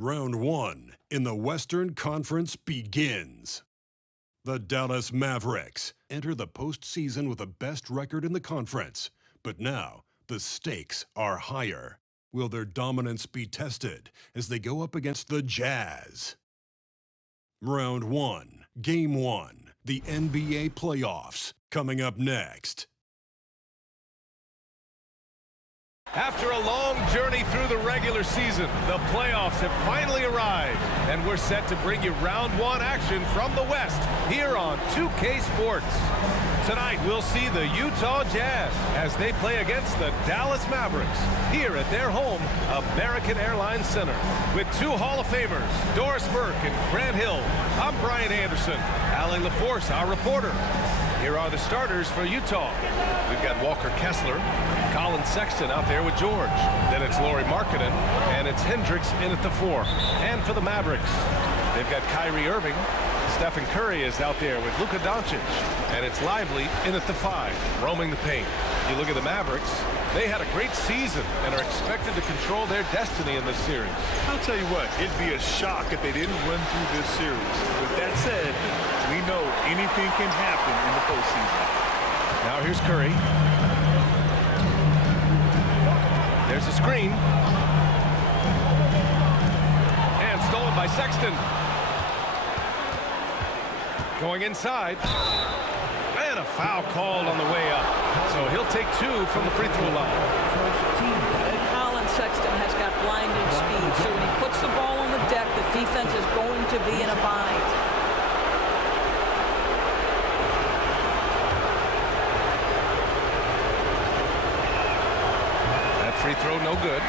Round 1 in the Western Conference begins. The Dallas Mavericks enter the postseason with the best record in the conference. But now, the stakes are higher. Will their dominance be tested as they go up against the Jazz? Round 1, Game 1, the NBA playoffs, coming up next. After a long journey through the regular season, the playoffs have finally arrived, and we're set to bring you round 1 action from the West here on 2K Sports. Tonight, we'll see the Utah Jazz as they play against the Dallas Mavericks here at their home, American Airlines Center. With 2 Hall of Famers, Doris Burke and Grant Hill, I'm Brian Anderson. Allie LaForce, our reporter. Here are the starters for Utah. We've got Walker Kessler, Colin Sexton out there with George. Then it's Lauri Markkanen, and it's Hendricks in at the 4. And for the Mavericks, they've got Kyrie Irving. Stephen Curry is out there with Luka Doncic. And it's Lively in at the 5, roaming the paint. You look at the Mavericks, they had a great season and are expected to control their destiny in this series. I'll tell you what, it'd be a shock if they didn't run through this series. With that said, we know anything can happen in the postseason. Now here's Curry. There's a screen. And stolen by Sexton. Going inside. And a foul called on the way up. So he'll take 2 from the free throw line. Colin Sexton has got blinding speed, so when he puts the ball on the deck, the defense is going to be in a bind. That free throw no good.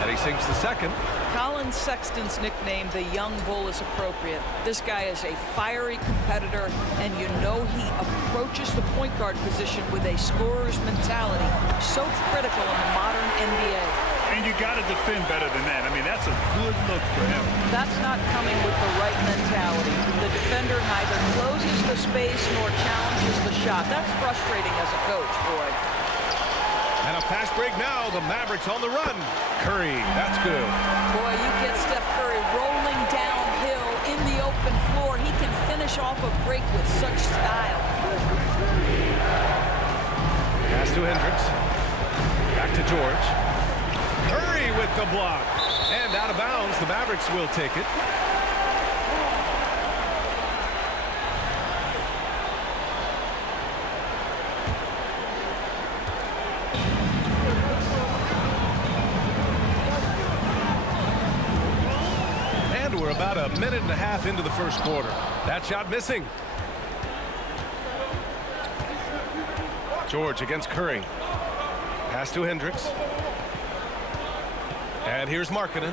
And he sinks the second. Colin Sexton's nickname, the Young Bull, is appropriate. This guy is a fiery competitor, and you know he approaches the point guard position with a scorer's mentality. So critical in the modern NBA. And you got to defend better than that. I mean, that's a good look for him. That's not coming with the right mentality. The defender neither closes the space nor challenges the shot. That's frustrating as a coach, boy. And a fast break now. The Mavericks on the run. Curry, that's good. Boy, you get Steph Curry rolling downhill in the open floor. He can finish off a break with such style. Pass to Hendricks. Back to George. Curry with the block. And out of bounds. The Mavericks will take it. We're about a minute and a half into the first quarter. That shot missing. George against Curry. Pass to Hendricks. And here's Markkanen.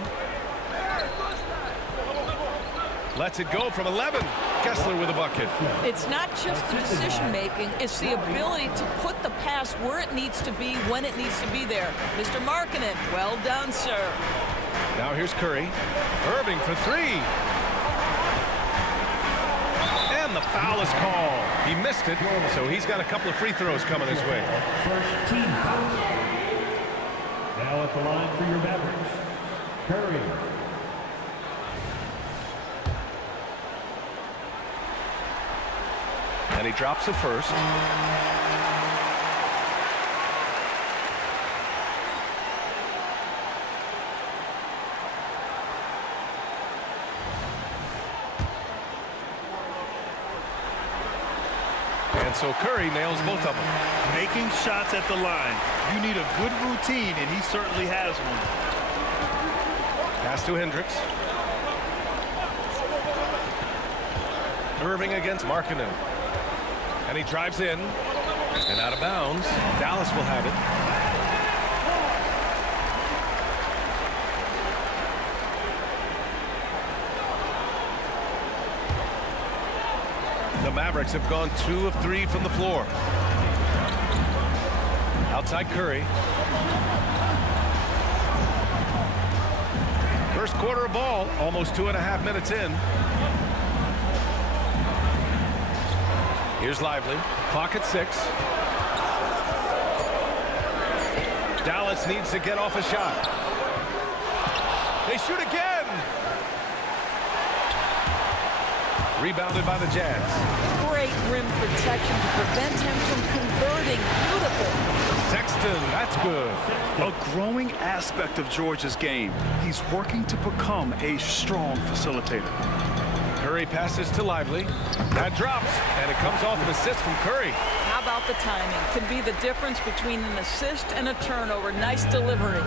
Lets it go from 11. Kessler with a bucket. It's not just the decision-making, it's the ability to put the pass where it needs to be, when it needs to be there. Mr. Markkanen, well done, sir. Now here's Curry. Irving for 3. And the foul is called. He missed it, so he's got a couple of free throws coming his way. First team foul. Now at the line for your Mavericks, Curry. And he drops it first. And so Curry nails both of them. Making shots at the line. You need a good routine, and he certainly has one. Pass to Hendricks. Irving against Markkanen. And he drives in. And out of bounds. Dallas will have it. The Mavericks have gone 2 of 3 from the floor. Outside Curry. First quarter of ball, almost 2.5 minutes in. Here's Lively. Clock at 6. Dallas needs to get off a shot. They shoot again. Rebounded by the Jazz. Great rim protection to prevent him from converting. Beautiful. Sexton, that's good. A growing aspect of George's game. He's working to become a strong facilitator. Curry passes to Lively. That drops, and it comes off an assist from Curry. How about the timing? Can be the difference between an assist and a turnover. Nice delivery.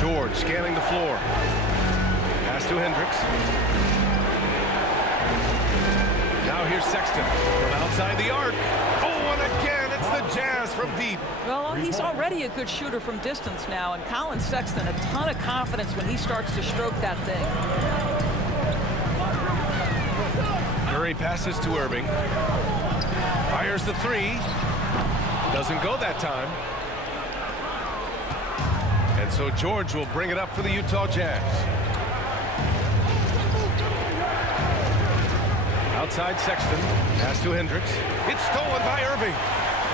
George scanning the floor. Pass to Hendricks. Now here's Sexton from outside the arc. Oh, and again, it's the Jazz from deep. Well, he's already a good shooter from distance now, and Colin Sexton, a ton of confidence when he starts to stroke that thing. Curry passes to Irving. Fires the three. Doesn't go that time. And so George will bring it up for the Utah Jazz. Outside Sexton. Pass to Hendricks. It's stolen by Irving.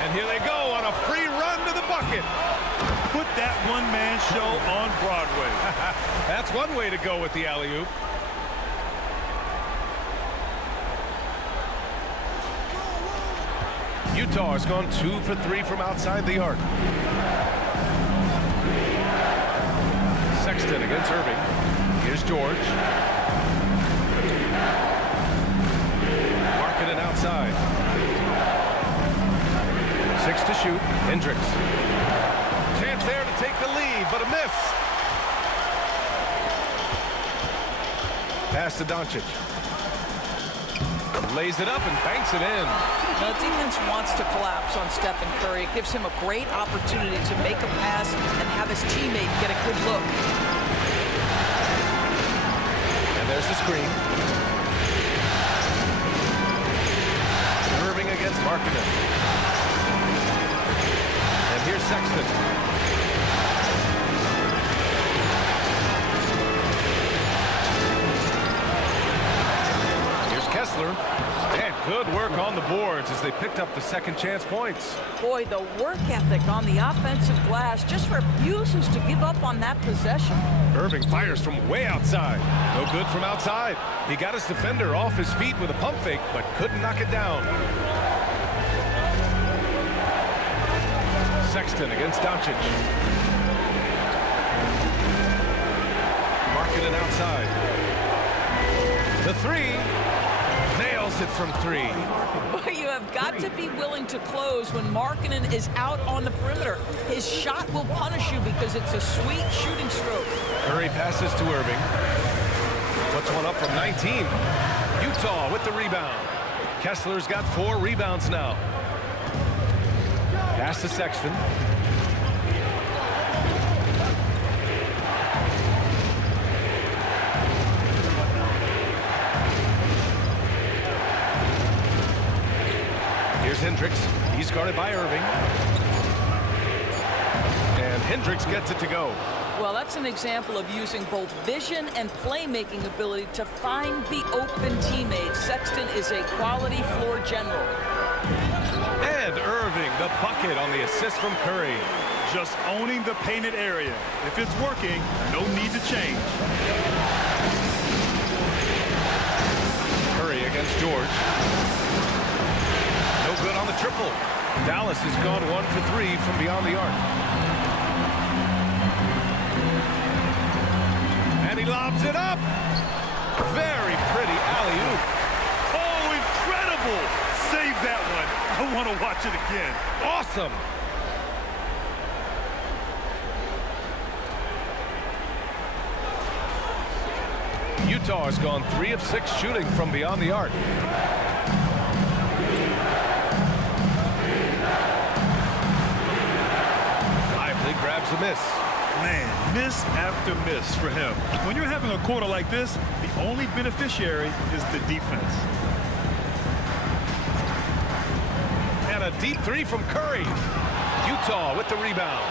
And here they go on a free run to the bucket. Put that one-man show on Broadway. That's one way to go with the alley-oop. Utah has gone 2 for 3 from outside the arc. Sexton against Irving. Here's George. Markkanen outside. 6 to shoot. Hendricks. Chance there to take the lead, but a miss. Pass to Doncic. Lays it up and banks it in. The defense wants to collapse on Stephen Curry. It gives him a great opportunity to make a pass and have his teammate get a good look. And there's the screen. Irving against Markkanen. And here's Sexton. Here's Kessler. And good work on the boards as they picked up the second chance points. Boy, the work ethic on the offensive glass just refuses to give up on that possession. Irving fires from way outside. No good from outside. He got his defender off his feet with a pump fake, but couldn't knock it down. Sexton against Doncic. Markkanen outside. The three. Nails it from 3. But you have got to be willing to close when Markkanen is out on the perimeter. His shot will punish you because it's a sweet shooting stroke. Curry passes to Irving. Puts one up from 19. Utah with the rebound. Kessler's got 4 rebounds now. Pass to Sexton. Here's Hendricks. He's guarded by Irving. And Hendricks gets it to go. Well, that's an example of using both vision and playmaking ability to find the open teammate. Sexton is a quality floor general. And Irving, the bucket on the assist from Curry. Just owning the painted area. If it's working, no need to change. Curry against George. No good on the triple. Dallas has gone 1 for 3 from beyond the arc. And he lobs it up. Very pretty alley-oop. Oh, incredible! Save that one. I want to watch it again. Awesome. Utah has gone 3 of 6 shooting from beyond the arc. Lively grabs a miss. Man, miss after miss for him. When you're having a quarter like this, the only beneficiary is the defense. And a deep 3 from Curry. Utah with the rebound.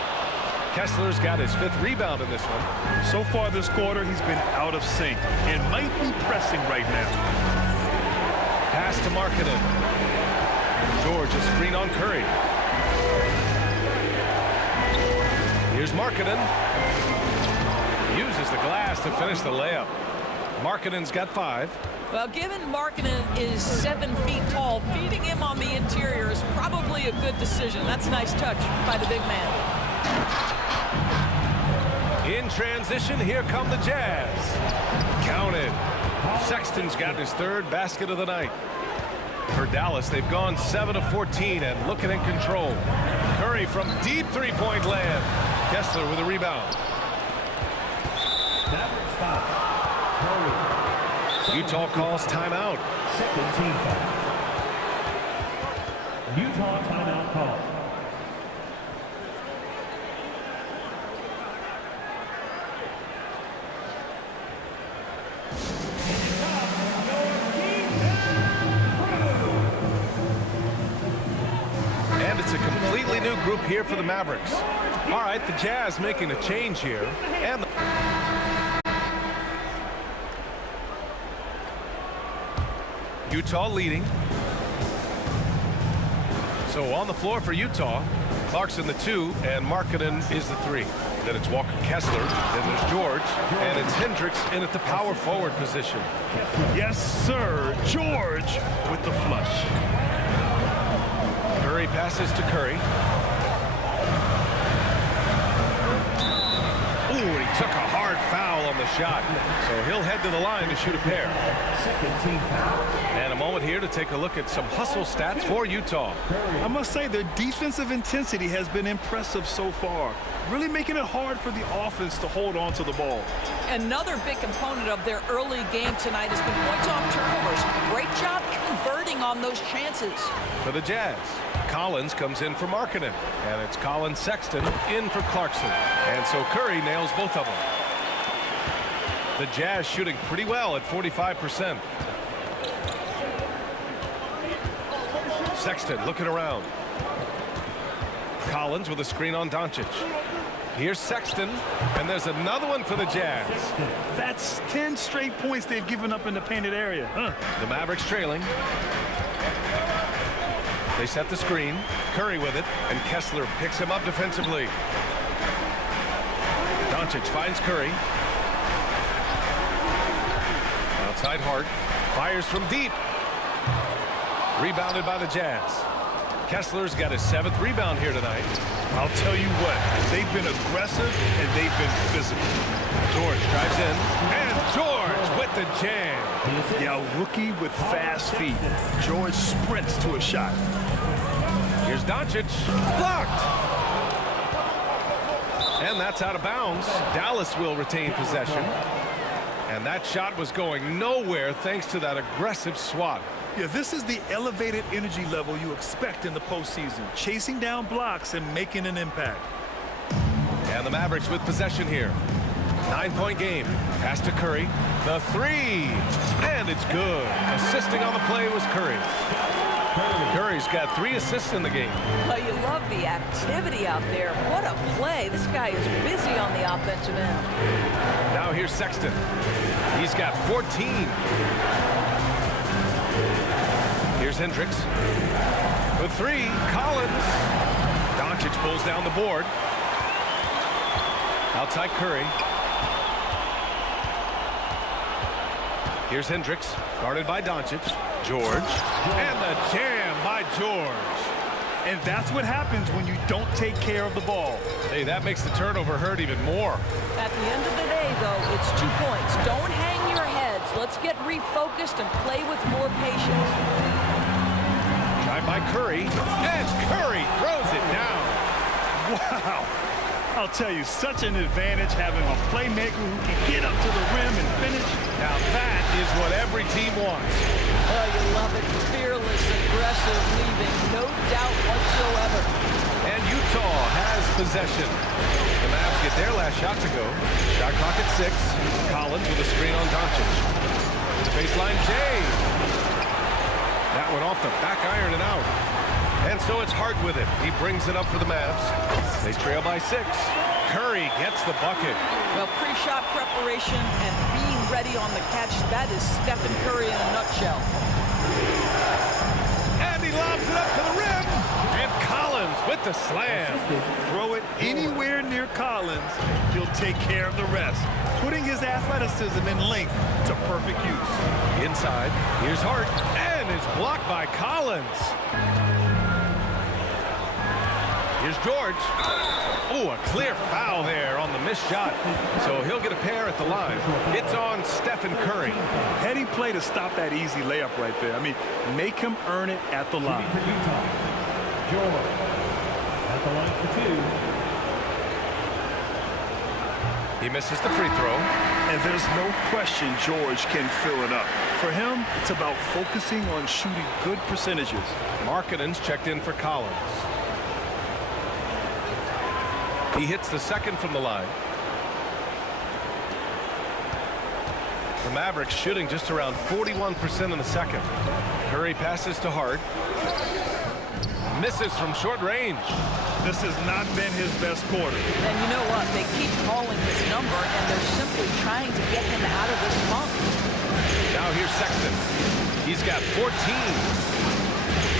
Kessler's got his 5th rebound in this one. So far this quarter, he's been out of sync and might be pressing right now. Pass to Markkanen. George, a screen on Curry. Here's Markkanen. Uses the glass to finish the layup. Markkanen's got 5. Well, given Markkanen is 7 feet tall, feeding him on the interior is probably a good decision. That's a nice touch by the big man. In transition, here come the Jazz. Counted. Sexton's got his 3rd basket of the night. For Dallas, they've gone 7 of 14 and looking in control. Curry from deep 3-point land. Kessler with a rebound. Mavericks foul. Curry. Utah calls timeout. Second team foul. Utah timeout call. And it's a completely new group here for the Mavericks. All right, the Jazz making a change here. And Utah leading. So on the floor for Utah, Clarkson the 2 and Markkanen is the 3. Then it's Walker Kessler, then there's George, and it's Hendricks in at the power forward position. Yes, sir. George with the flush. Curry passes to Curry. Ooh, and he took a hard foul on the shot. So he'll head to the line to shoot a pair. Second team foul. And a moment here to take a look at some hustle stats for Utah. I must say their defensive intensity has been impressive so far, really making it hard for the offense to hold on to the ball. Another big component of their early game tonight has been points off turnovers. Great job converting on those chances. For the Jazz, Collins comes in for Markkanen. And it's Collins Sexton in for Clarkson. And so Curry nails both of them. The Jazz shooting pretty well at 45%. Sexton looking around. Collins with a screen on Doncic. Here's Sexton, and there's another one for the Jazz. That's 10 straight points they've given up in the painted area. The Mavericks trailing. They set the screen. Curry with it, and Kessler picks him up defensively. Doncic finds Curry. Outside Hart. Fires from deep. Rebounded by the Jazz. Kessler's got his 7th rebound here tonight. I'll tell you what, they've been aggressive and they've been physical. George drives in, and George with the jam. Yeah, a rookie with fast feet. George sprints to a shot. Here's Doncic, blocked. And that's out of bounds. Dallas will retain possession. And that shot was going nowhere thanks to that aggressive swat. Yeah, this is the elevated energy level you expect in the postseason, chasing down blocks and making an impact. And the Mavericks with possession here. 9-point game. Pass to Curry. The 3. And it's good. Assisting on the play was Curry. Curry's got 3 assists in the game. Well, you love the activity out there. What a play. This guy is busy on the offensive end. Now here's Sexton. He's got 14. Here's Hendricks. For 3, Collins. Doncic pulls down the board. Outside Curry. Here's Hendricks, guarded by Doncic. George. And the jam by George. And that's what happens when you don't take care of the ball. Hey, that makes the turnover hurt even more. At the end of the day, though, it's 2 points. Don't hang your heads. Let's get refocused and play with more patience. Tried by Curry, and Curry throws it down. Wow. I'll tell you, such an advantage having a playmaker who can get up to the rim and finish. Now that is what every team wants. Oh, you love it. Fearless, aggressive, leaving no doubt whatsoever. And Utah has possession. The Mavs get their last shot to go. Shot clock at 6. Collins with a screen on Doncic. Baseline Jay. That went off the back iron and out. And so it's Hart with it. He brings it up for the Mavs. They trail by 6. Curry gets the bucket. Well, pre-shot preparation and being ready on the catch, that is Stephen Curry in a nutshell. And he lobs it up to the rim. And Collins with the slam. Throw it anywhere near Collins, he'll take care of the rest, putting his athleticism and length to perfect use. Inside, here's Hart, and it's blocked by Collins. Here's George. Oh, a clear foul there on the missed shot. So he'll get a pair at the line. It's on Stephen Curry. Heady play to stop that easy layup right there. I mean, make him earn it at the line. For Utah, George at the line for 2. He misses the free throw. And there's no question George can fill it up. For him, it's about focusing on shooting good percentages. Markkanen's checked in for Collins. He hits the second from the line. The Mavericks shooting just around 41% in the second. Curry passes to Hart. Misses from short range. This has not been his best quarter. And you know what? They keep calling his number, and they're simply trying to get him out of this funk. Now here's Sexton. He's got 14.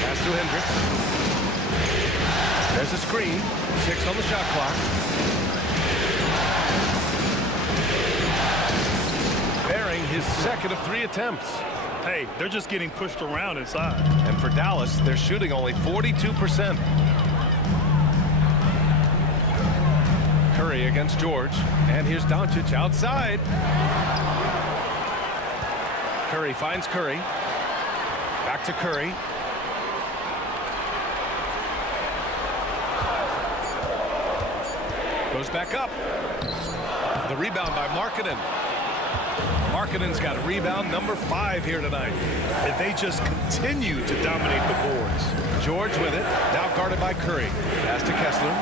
Pass to Hendricks. There's a screen. 6 on the shot clock. Bearing his second of 3 attempts. Hey, they're just getting pushed around inside. And for Dallas, they're shooting only 42%. Curry against George. And here's Doncic outside. Curry finds Curry. Back to Curry. Goes back up. The rebound by Markkanen. Markkanen's got a rebound number 5 here tonight. And they just continue to dominate the boards. George with it. Now guarded by Curry. Pass to Kessler.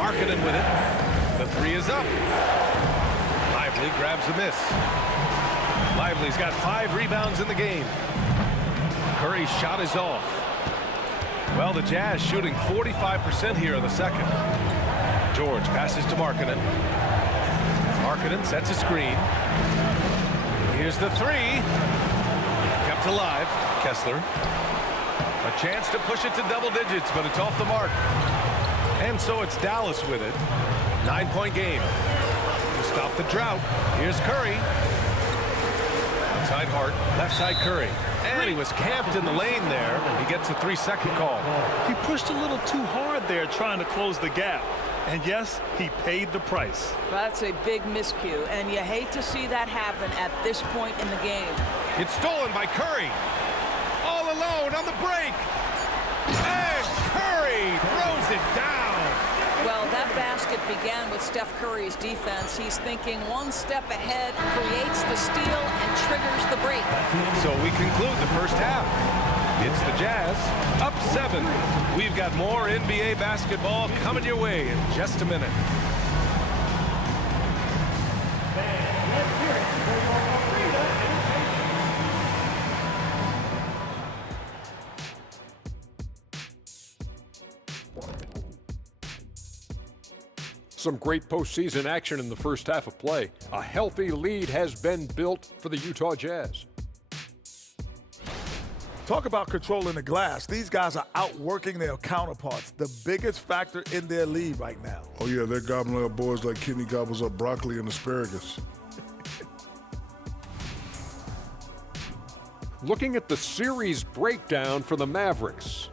Markkanen with it. The 3 is up. Lively grabs a miss. Lively's got 5 rebounds in the game. Curry's shot is off. Well, the Jazz shooting 45% here in the second. George passes to Markkanen. Markkanen sets a screen. Here's the 3. Kept alive. Kessler. A chance to push it to double digits, but it's off the mark. And so it's Dallas with it. 9-point game. To stop the drought, here's Curry. Outside Hart, left side Curry. And he was camped in the lane there. He gets a 3-second call. He pushed a little too hard there trying to close the gap. And yes, he paid the price. That's a big miscue, and you hate to see that happen at this point in the game. It's stolen by Curry. All alone on the break. And Curry throws it down. Well, that basket began with Steph Curry's defense. He's thinking one step ahead, creates the steal, and triggers the break. So we conclude the first half. It's the Jazz up 7. We've got more NBA basketball coming your way in just a minute. Some great postseason action in the first half of play. A healthy lead has been built for the Utah Jazz. Talk about controlling the glass. These guys are outworking their counterparts, the biggest factor in their league right now. Oh, yeah, they're gobbling up boards like Kenny gobbles up broccoli and asparagus. Looking at the series breakdown for the Mavericks.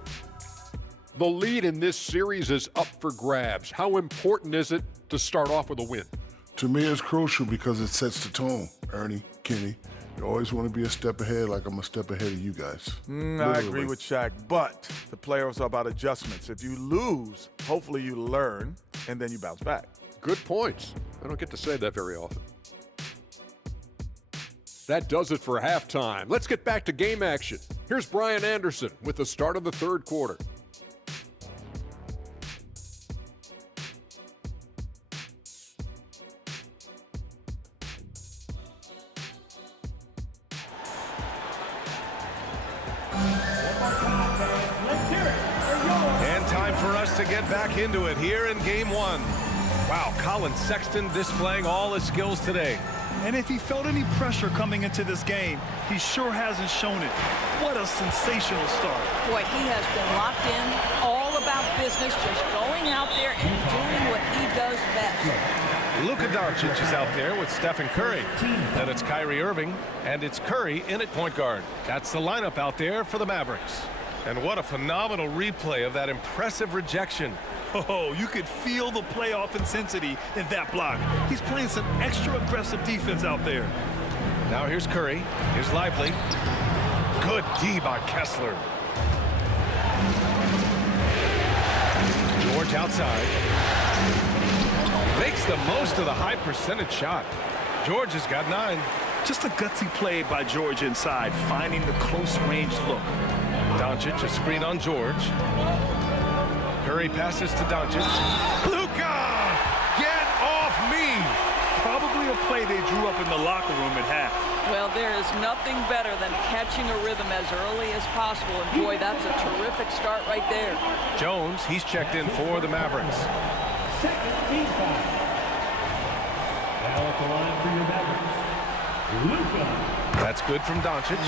The lead in this series is up for grabs. How important is it to start off with a win? To me, it's crucial because it sets the tone. Ernie, Kenny, you always want to be a step ahead like I'm a step ahead of you guys. I agree with Shaq, but the playoffs are about adjustments. If you lose, hopefully you learn, and then you bounce back. Good points. I don't get to say that very often. That does it for halftime. Let's get back to game action. Here's Brian Anderson with the start of the third quarter. And time for us to get back into it here in game 1. Wow, Colin Sexton displaying all his skills today. And if he felt any pressure coming into this game, he sure hasn't shown it. What a sensational start. Boy, he has been locked in, all about business, just going out there and doing what he does best. Luka Doncic is out there with Stephen Curry. Then it's Kyrie Irving, and it's Curry in at point guard. That's the lineup out there for the Mavericks. And what a phenomenal replay of that impressive rejection. Oh, you could feel the playoff intensity in that block. He's playing some extra aggressive defense out there. Now here's Curry. Here's Lively. Good D by Kessler. George outside. Makes the most of the high percentage shot. George has got 9. Just a gutsy play by George inside, finding the close range look. Doncic, a screen on George. Curry passes to Doncic. Luka! Get off me! Probably a play they drew up in the locker room at half. Well, there is nothing better than catching a rhythm as early as possible. And boy, that's a terrific start right there. Jones, he's checked in for the Mavericks. Second team foul. Now at the line for your Mavericks, Luka. That's good from Doncic.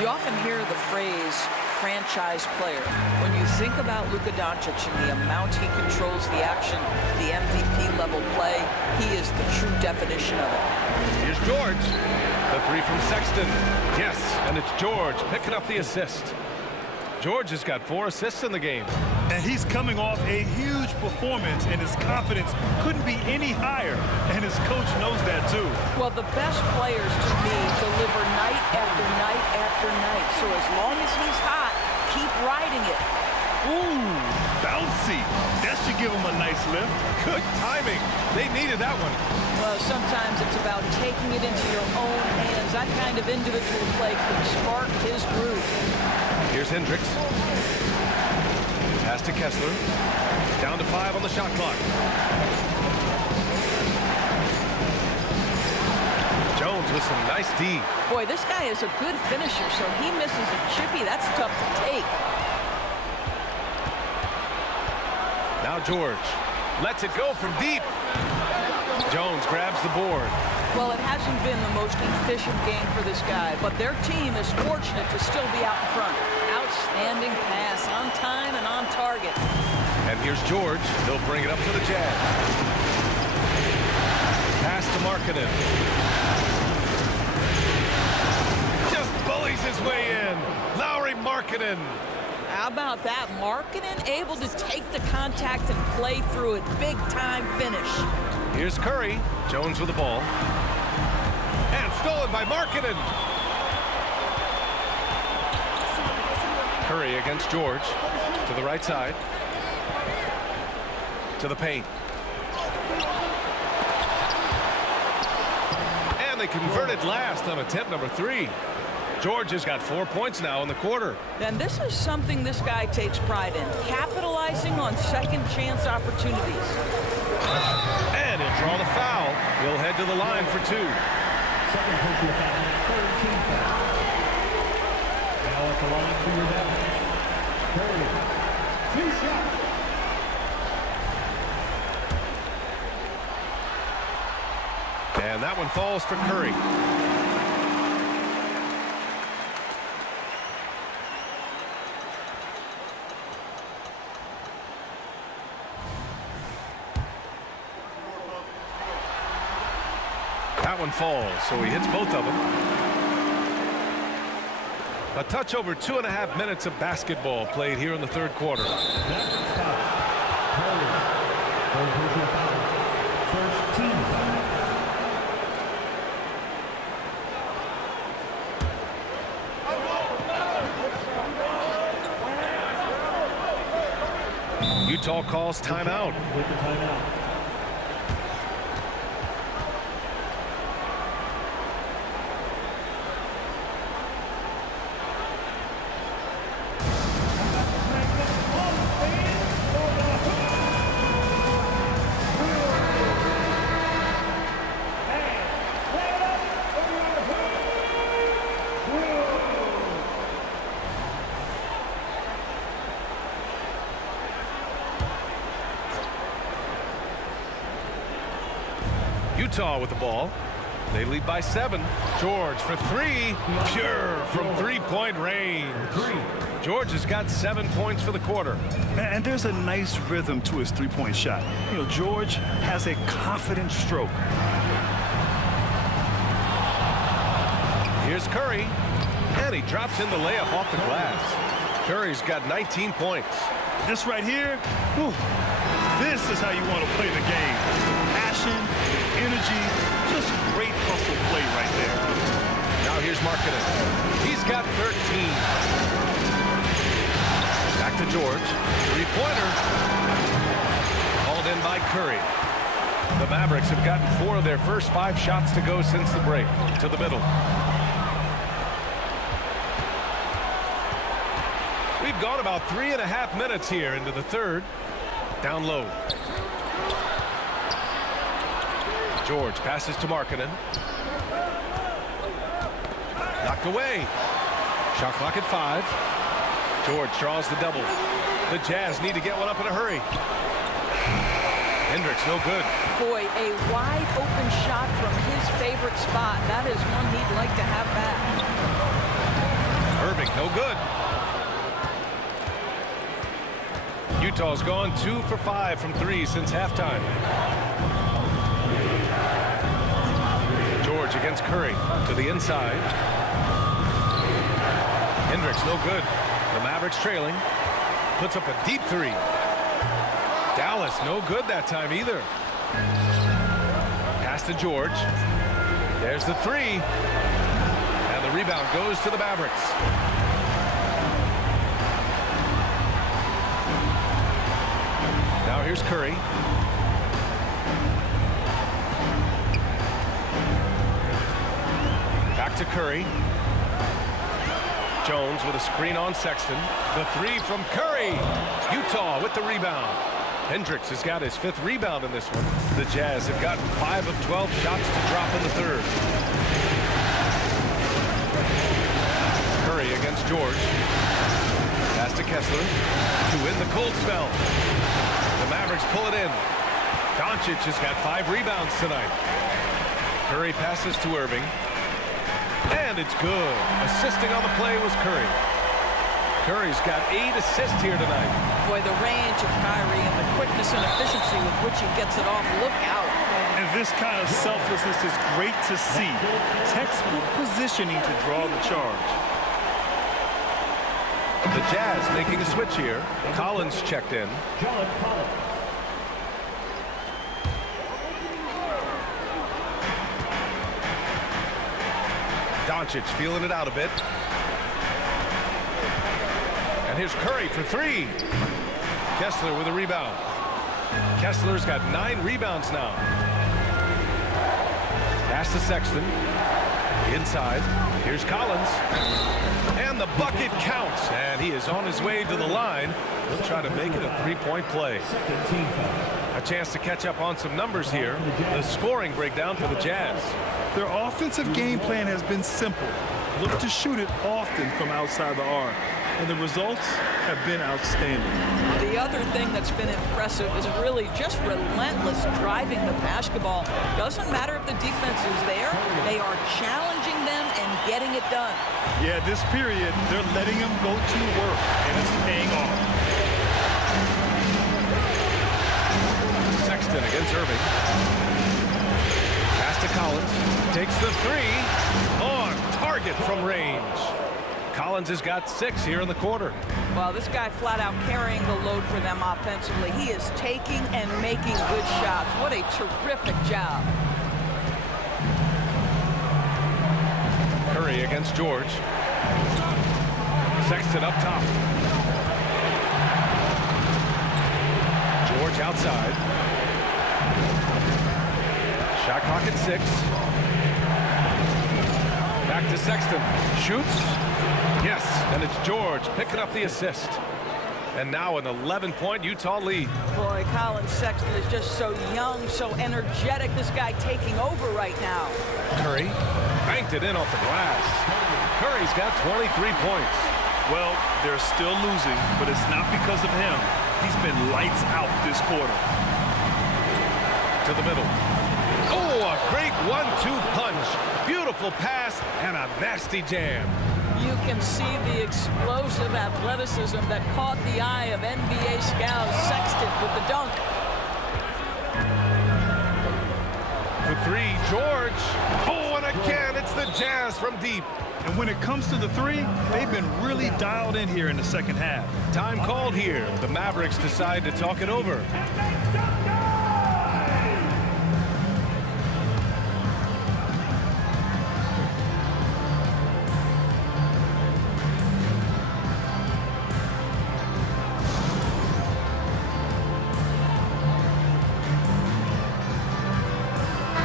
You often hear the phrase franchise player. When you think about Luka Doncic and the amount he controls the action, the MVP level play, he is the true definition of it. Here's George. The 3 from Sexton. Yes, and it's George picking up the assist. George has got 4 assists in the game. And he's coming off a huge performance, and his confidence couldn't be any higher. And his coach knows that, too. Well, the best players, to me, deliver night after night after night. So as long as he's hot, keep riding it. Ooh, bouncy. That should give him a nice lift. Good timing. They needed that one. Well, sometimes it's about taking it into your own hands. That kind of individual play can spark his groove. Here's Hendricks. Pass to Kessler. Down to 5 on the shot clock. Jones with some nice D. Boy, this guy is a good finisher, so he misses a chippy. That's tough to take. Now George lets it go from deep. Jones grabs the board. Well, it hasn't been the most efficient game for this guy, but their team is fortunate to still be out in front. Outstanding pass, on time and on target. And here's George. He'll bring it up to the Jazz. Pass to Markkanen. Just bullies his way in. Lauri Markkanen. How about that? Markkanen able to take the contact and play through it. Big time finish. Here's Curry. Jones with the ball. And stolen by Markkanen. Curry against George. To the right side. To the paint. And they converted last on attempt number 3. George has got 4 points now in the quarter. And this is something this guy takes pride in, capitalizing on second chance opportunities. And he'll draw the foul. He'll head to the line for 2. Second personal foul, third team foul. Now at the line for your Mavericks, Curry. 2 shots. And that one falls for Curry. That one falls, so he hits both of them. A touch over 2.5 minutes of basketball played here in the third quarter. Next foul, Curry. Third personal foul, first team foul. Utah calls timeout. With the timeout. Utah with the ball. They lead by 7. George for 3. Pure from three-point range. George has got 7 points for the quarter. And there's a nice rhythm to his three-point shot. You know, George has a confident stroke. Here's Curry, and he drops in the layup off the glass. Curry's got 19 points. This right here, whew, this is how you want to play the game. Passion, energy, just great hustle play right there. Now here's Markkanen. He's got 13. Back to George. Three-pointer. Called in by Curry. The Mavericks have gotten 4 of their first 5 shots to go since the break. To the middle. We've gone about 3.5 minutes here into the third. Down low. George passes to Markkanen. Knocked away. Shot clock at 5. George draws the double. The Jazz need to get one up in a hurry. Hendricks, no good. Boy, a wide open shot from his favorite spot. That is one he'd like to have back. Irving, no good. Utah's gone 2 for 5 from 3 since halftime. George against Curry to the inside. Hendricks, no good. The Mavericks trailing. Puts up a deep 3. Dallas, no good that time either. Pass to George. There's the 3. And the rebound goes to the Mavericks. Now here's Curry. Back to Curry. Jones with a screen on Sexton. The 3 from Curry. Utah with the rebound. Hendricks has got his 5th rebound in this one. The Jazz have gotten 5 of 12 shots to drop in the third. Curry against George. Pass to Kessler to win the cold spell. The Mavericks pull it in. Doncic has got 5 rebounds tonight. Curry passes to Irving. And it's good. Assisting on the play was Curry. Curry's got 8 assists here tonight. Boy, the range of Kyrie and the quickness and efficiency with which he gets it off. Look out. And this kind of selflessness is great to see. Textbook positioning to draw the charge. The Jazz making a switch here. Collins checked in. John Collins. Doncic feeling it out a bit. And here's Curry for 3. Kessler with a rebound. Kessler's got 9 rebounds now. Pass to Sexton. Inside. Here's Collins. And the bucket counts. And he is on his way to the line. He'll try to make it a 3-point play. A chance to catch up on some numbers here. The scoring breakdown for the Jazz. Their offensive game plan has been simple. Look to shoot it often from outside the arc. And the results have been outstanding. The other thing that's been impressive is really just relentless driving the basketball. Doesn't matter if the defense is there. They are challenging them and getting it done. Yeah, this period, they're letting them go to work, and it's paying off. Sexton against Irving. Pass to Collins. Takes the 3. On target from range. Collins has got 6 here in the quarter. Well, this guy flat out carrying the load for them offensively. He is taking and making good shots. What a terrific job. Curry against George. Sexton up top. George outside. Shot clock at 6. Back to Sexton. Shoots. Yes, and it's George picking up the assist. And now an 11-point Utah lead. Boy, Colin Sexton is just so young, so energetic. This guy taking over right now. Curry banked it in off the glass. Curry's got 23 points. Well, they're still losing, but it's not because of him. He's been lights out this quarter. To the middle. Oh, a great 1-2 punch. Beautiful pass and a nasty jam. You can see the explosive athleticism that caught the eye of NBA scout Sexton with the dunk. For three, George. Oh, and again, it's the Jazz from deep. And when it comes to the three, they've been really dialed in here in the second half. Time called here. The Mavericks decide to talk it over.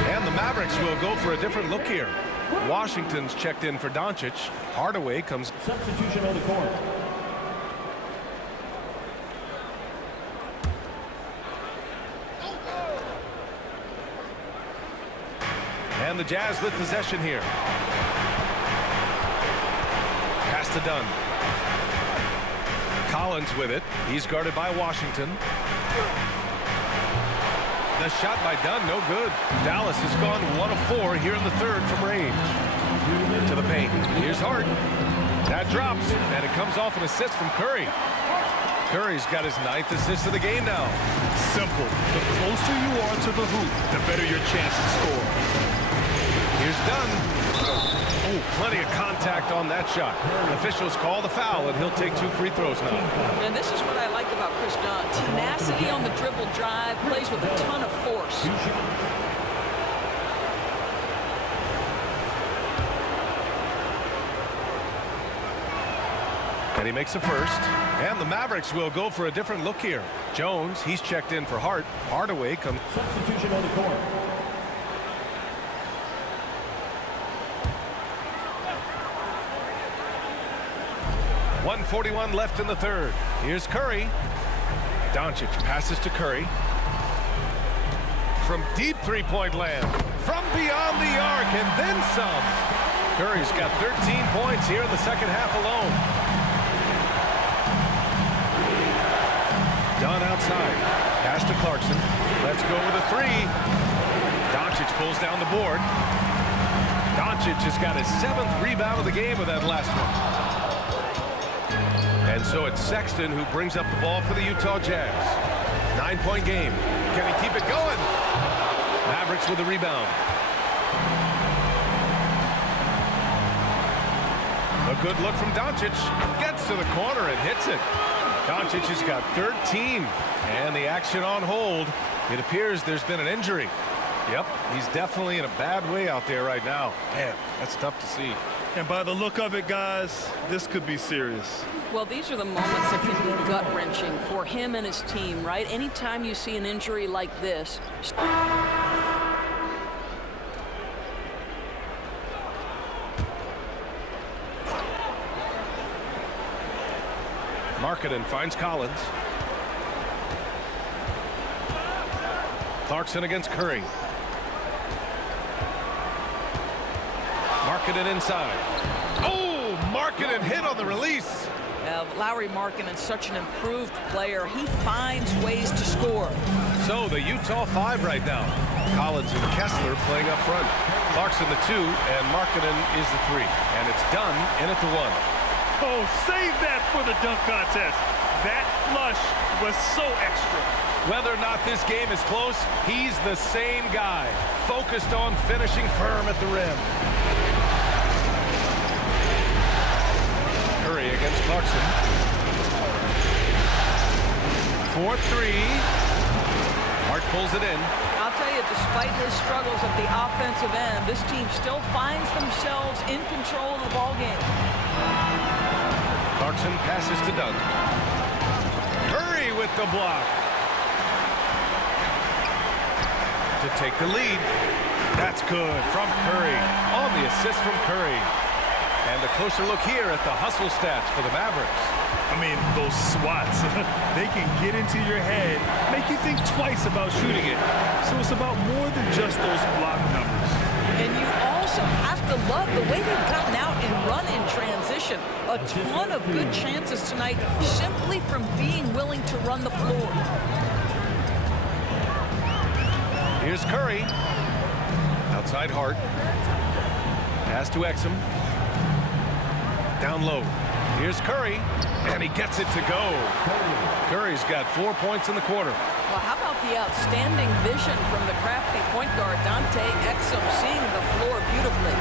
And the Mavericks will go for a different look here. Washington's checked in for Doncic. Hardaway comes. Substitution on the court. And the Jazz with possession here. Pass to Dunn. Collins with it. He's guarded by Washington. The shot by Dunn, no good. Dallas has gone 1 of 4 here in the third from range. To the paint. Here's Hart. That drops, and it comes off an assist from Curry. Curry's got his 9th assist of the game now. Simple. The closer you are to the hoop, the better your chance to score. Here's Dunn. Oh, plenty of contact on that shot. Officials call the foul, and he'll take 2 free throws now. And this is what I like about Chris Dunn. Tenacity on the dribble drive, plays with a ton of force. And he makes a first. And the Mavericks will go for a different look here. Jones, he's checked in for Hart. Hardaway comes. Substitution on the court. .141 left in the third. Here's Curry. Doncic passes to Curry. From deep three-point land. From beyond the arc and then some. Curry's got 13 points here in the second half alone. Dunn outside. Pass to Clarkson. Let's go with a three. Doncic pulls down the board. Doncic has got his 7th rebound of the game with that last one. And so it's Sexton who brings up the ball for the Utah Jazz. 9-point game. Can he keep it going? Mavericks with the rebound. A good look from Doncic. Gets to the corner and hits it. Doncic has got 13. And the action on hold. It appears there's been an injury. Yep, he's definitely in a bad way out there right now. Man, that's tough to see. And by the look of it, guys, this could be serious. Well, these are the moments that can be gut-wrenching for him and his team, right? Anytime you see an injury like this. Markkanen finds Collins. Clarkson against Curry. Markkanen inside. Oh, Markkanen hit on the release. Lauri Markkanen's such an improved player. He finds ways to score. So the Utah 5 right now. Collins and Kessler playing up front. Clarkson the 2, and Markkanen is the 3. And it's done in at the 1. Oh, save that for the dunk contest. That flush was so extra. Whether or not this game is close, he's the same guy. Focused on finishing firm at the rim. Curry against Clarkson. 4-3. Hart pulls it in. I'll tell you, despite his struggles at the offensive end, this team still finds themselves in control of the ballgame. Clarkson passes to Dunn. Curry with the block. To take the lead. That's good from Curry. On the assist from Curry. And a closer look here at the hustle stats for the Mavericks. I mean, those swats, they can get into your head, make you think twice about shooting it. So it's about more than just those block numbers. And you also have to love the way they've gotten out and run in transition. A ton of good chances tonight simply from being willing to run the floor. Here's Curry. Outside Hart. Pass to Exum. Down low. Here's Curry, and he gets it to go. Curry's got 4 points in the quarter. Well, how about the outstanding vision from the crafty point guard, Dante Exum, seeing the floor beautifully.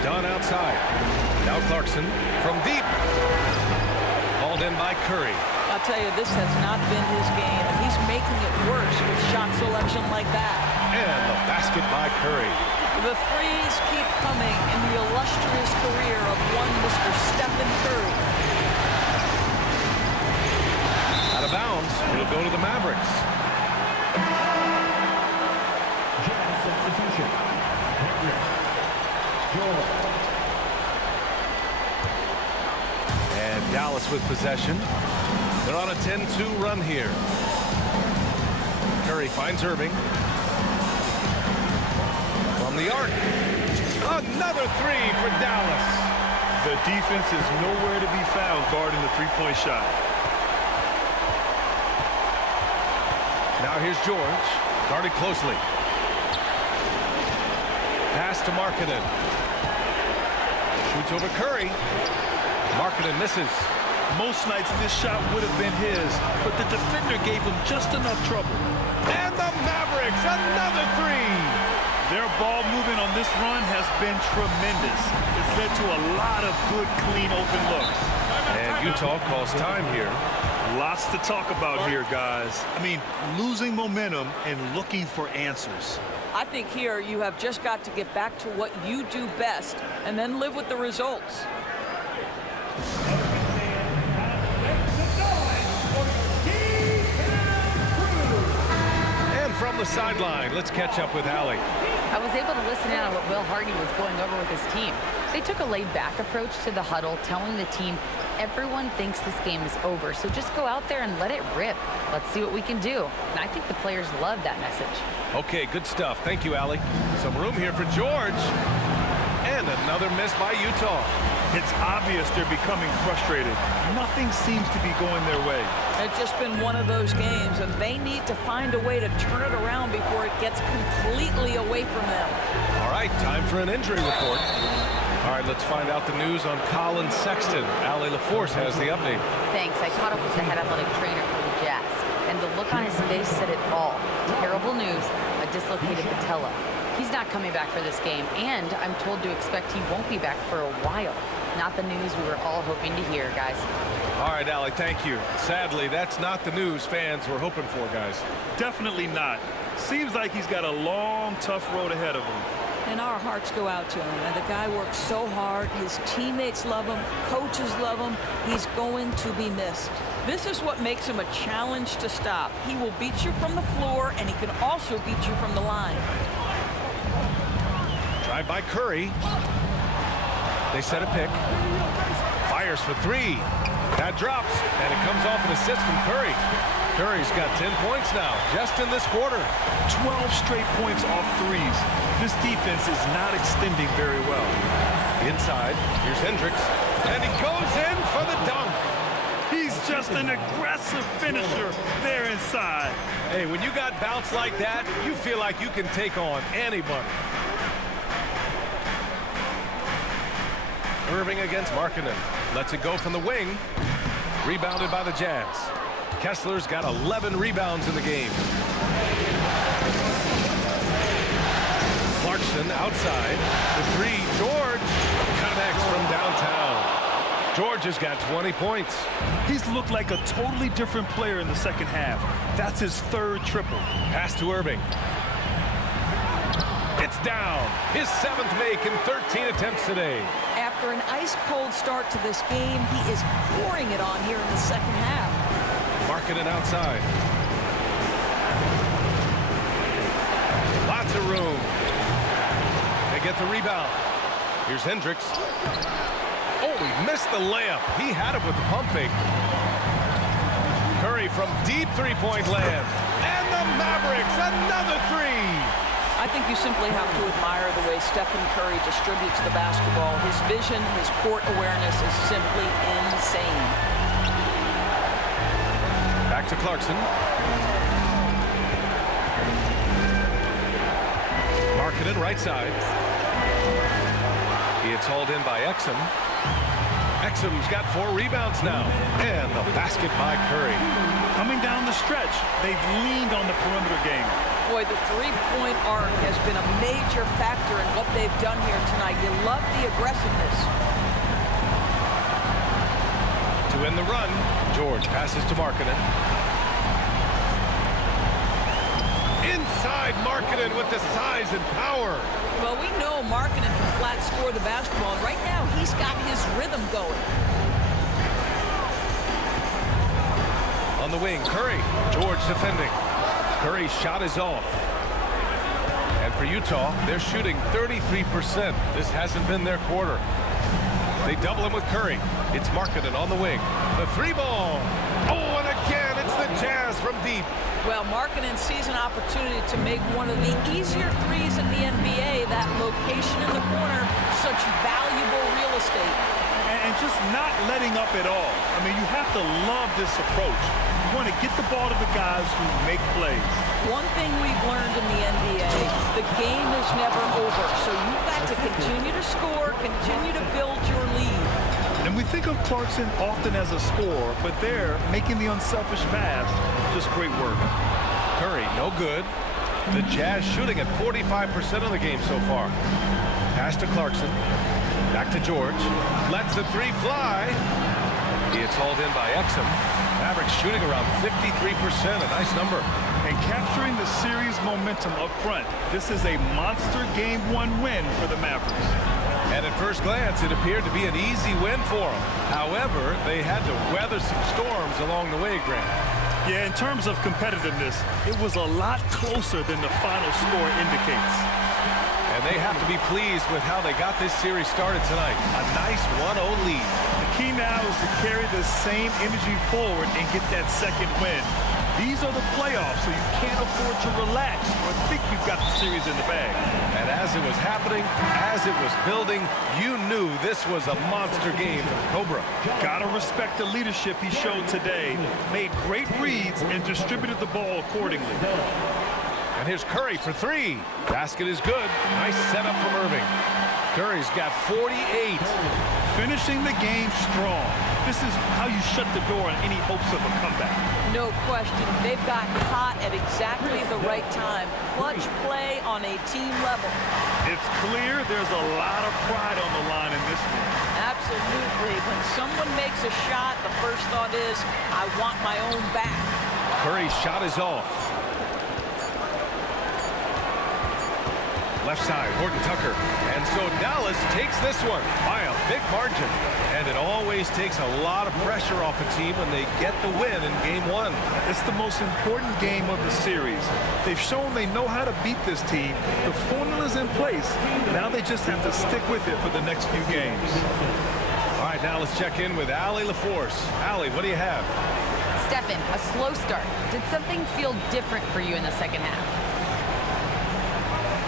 Dunn outside. Now Clarkson from deep. Hauled in by Curry. I'll tell you, this has not been his game, and he's making it worse with shot selection like that. And the basket by Curry. The threes keep coming in the illustrious career of one Mr. Stephen Curry. Out of bounds, it'll go to the Mavericks. Jazz substitution. Hendrick. Jordan. And Dallas with possession. They're on a 10-2 run here. Curry finds Irving. From the arc. Another three for Dallas. The defense is nowhere to be found guarding the three-point shot. Now here's George. Guarded closely. Pass to Markkanen. Shoots over Curry. Markkanen misses. Most nights this shot would have been his, but the defender gave him just enough trouble. And the Mavericks, another three. Their ball movement on this run has been tremendous. It's led to a lot of good, clean, open looks. And Utah calls time here. Lots to talk about here, guys. I mean, losing momentum and looking for answers. I think here you have just got to get back to what you do best and then live with the results. And from the sideline, let's catch up with Allie. I was able to listen in on what Will Hardy was going over with his team. They took a laid-back approach to the huddle, telling the team, everyone thinks this game is over, so just go out there and let it rip. Let's see what we can do. And I think the players love that message. Okay, good stuff. Thank you, Allie. Some room here for George. And another miss by Utah. It's obvious they're becoming frustrated. Nothing seems to be going their way. It's just been one of those games, and they need to find a way to turn it around before it gets completely away from them. All right, time for an injury report. All right, let's find out the news on Colin Sexton. Allie LaForce has the update. Thanks. I caught up with the head athletic trainer for the Jazz, and the look on his face said it all. Terrible news, a dislocated patella. He's not coming back for this game, and I'm told to expect he won't be back for a while. Not the news we were all hoping to hear, guys. All right, Allie, thank you. Sadly, that's not the news fans were hoping for, guys. Definitely not. Seems like he's got a long, tough road ahead of him. And our hearts go out to him. And the guy works so hard. His teammates love him. Coaches love him. He's going to be missed. This is what makes him a challenge to stop. He will beat you from the floor, and he can also beat you from the line. Drive by Curry. They set a pick. Fires for three. That drops, and it comes off an assist from Curry. Curry's got 10 points now, just in this quarter. 12 straight points off threes. This defense is not extending very well. Inside, here's Hendricks, and he goes in for the dunk. He's just an aggressive finisher there inside. Hey, when you got bounce like that, you feel like you can take on anybody. Irving against Markkanen. Lets it go from the wing. Rebounded by the Jazz. Kessler's got 11 rebounds in the game. Clarkson outside. The three. George connects from downtown. George has got 20 points. He's looked like a totally different player in the second half. That's his third triple. Pass to Irving. It's down. His seventh make in 13 attempts today. After an ice-cold start to this game, he is pouring it on here in the second half. Markkanen outside. Lots of room. They get the rebound. Here's Hendricks. Oh, he missed the layup. He had it with the pump fake. Curry from deep three-point land. And the Mavericks, another three. I think you simply have to admire the way Stephen Curry distributes the basketball. His vision, his court awareness is simply insane. Back to Clarkson. Markkanen right side. It's hauled in by Exum. Exum's got 4 rebounds now. And the basket by Curry. Coming down the stretch, they've leaned on the perimeter game. Boy, the three-point arc has been a major factor in what they've done here tonight. You love the aggressiveness. To win the run, George passes to Markkanen. Inside Markkanen with the size and power. Well, we know Markkanen can flat score the basketball, and right now he's got his rhythm going. On the wing, Curry. George defending. Curry's shot is off. And for Utah, they're shooting 33%. This hasn't been their quarter. They double him with Curry. It's Markkanen on the wing. The 3-ball. Oh, and again, it's the Jazz from deep. Well, Markkanen sees an opportunity to make one of the easier threes in the NBA. That location in the corner, such valuable real estate. And just not letting up at all. I mean, you have to love this approach. You want to get the ball to the guys who make plays. One thing we've learned in the NBA, the game is never over. So you've got to continue to score, continue to build your lead. And we think of Clarkson often as a scorer, but they're making the unselfish pass. Just great work. Curry, no good. The Jazz shooting at 45% of the game so far. Pass to Clarkson. Back to George. Lets the 3 fly. It's hauled in by Exum. Mavericks shooting around 53%, a nice number. And capturing the series momentum up front. This is a monster Game 1 win for the Mavericks. And at first glance, it appeared to be an easy win for them. However, they had to weather some storms along the way, Grant. Yeah, in terms of competitiveness, it was a lot closer than the final score indicates. And they have to be pleased with how they got this series started tonight. A nice 1-0 lead. The key now is to carry the same energy forward and get that second win. These are the playoffs, so you can't afford to relax or think you've got the series in the bag. And as it was happening, as it was building, you knew this was a monster game for the Cobra. Gotta respect the leadership he showed today. Made great reads and distributed the ball accordingly. And here's Curry for 3. Basket is good. Nice setup from Irving. Curry's got 48. Finishing the game strong. This is how you shut the door on any hopes of a comeback. No question. They've got hot at exactly the right time. Clutch play on a team level. It's clear there's a lot of pride on the line in this one. Absolutely. When someone makes a shot, the first thought is, I want my own back. Curry's shot is off. Left side, Horton Tucker. And so Dallas takes this one by a big margin. And it always takes a lot of pressure off a team when they get the win in Game 1. It's the most important game of the series. They've shown they know how to beat this team. The formula's in place. Now they just have to stick with it for the next few games. All right, now let's check in with Allie LaForce. Allie, what do you have? Stephen, a slow start. Did something feel different for you in the second half?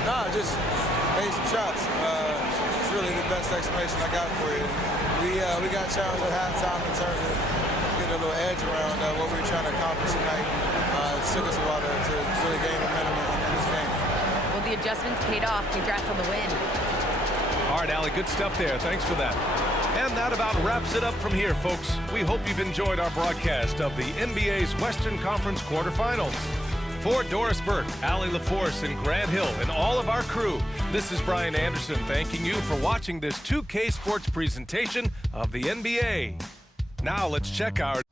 No, just made some shots. It's really the best explanation I got for you. We got challenged at halftime in terms of getting a little edge around what we were trying to accomplish tonight. It took us a while to really gain momentum in this game. Well, the adjustments paid off. Congrats on the win. All right, Allie, good stuff there. Thanks for that. And that about wraps it up from here, folks. We hope you've enjoyed our broadcast of the NBA's Western Conference quarterfinals. For Doris Burke, Allie LaForce, and Grant Hill, and all of our crew, this is Brian Anderson thanking you for watching this 2K Sports presentation of the NBA. Now let's check our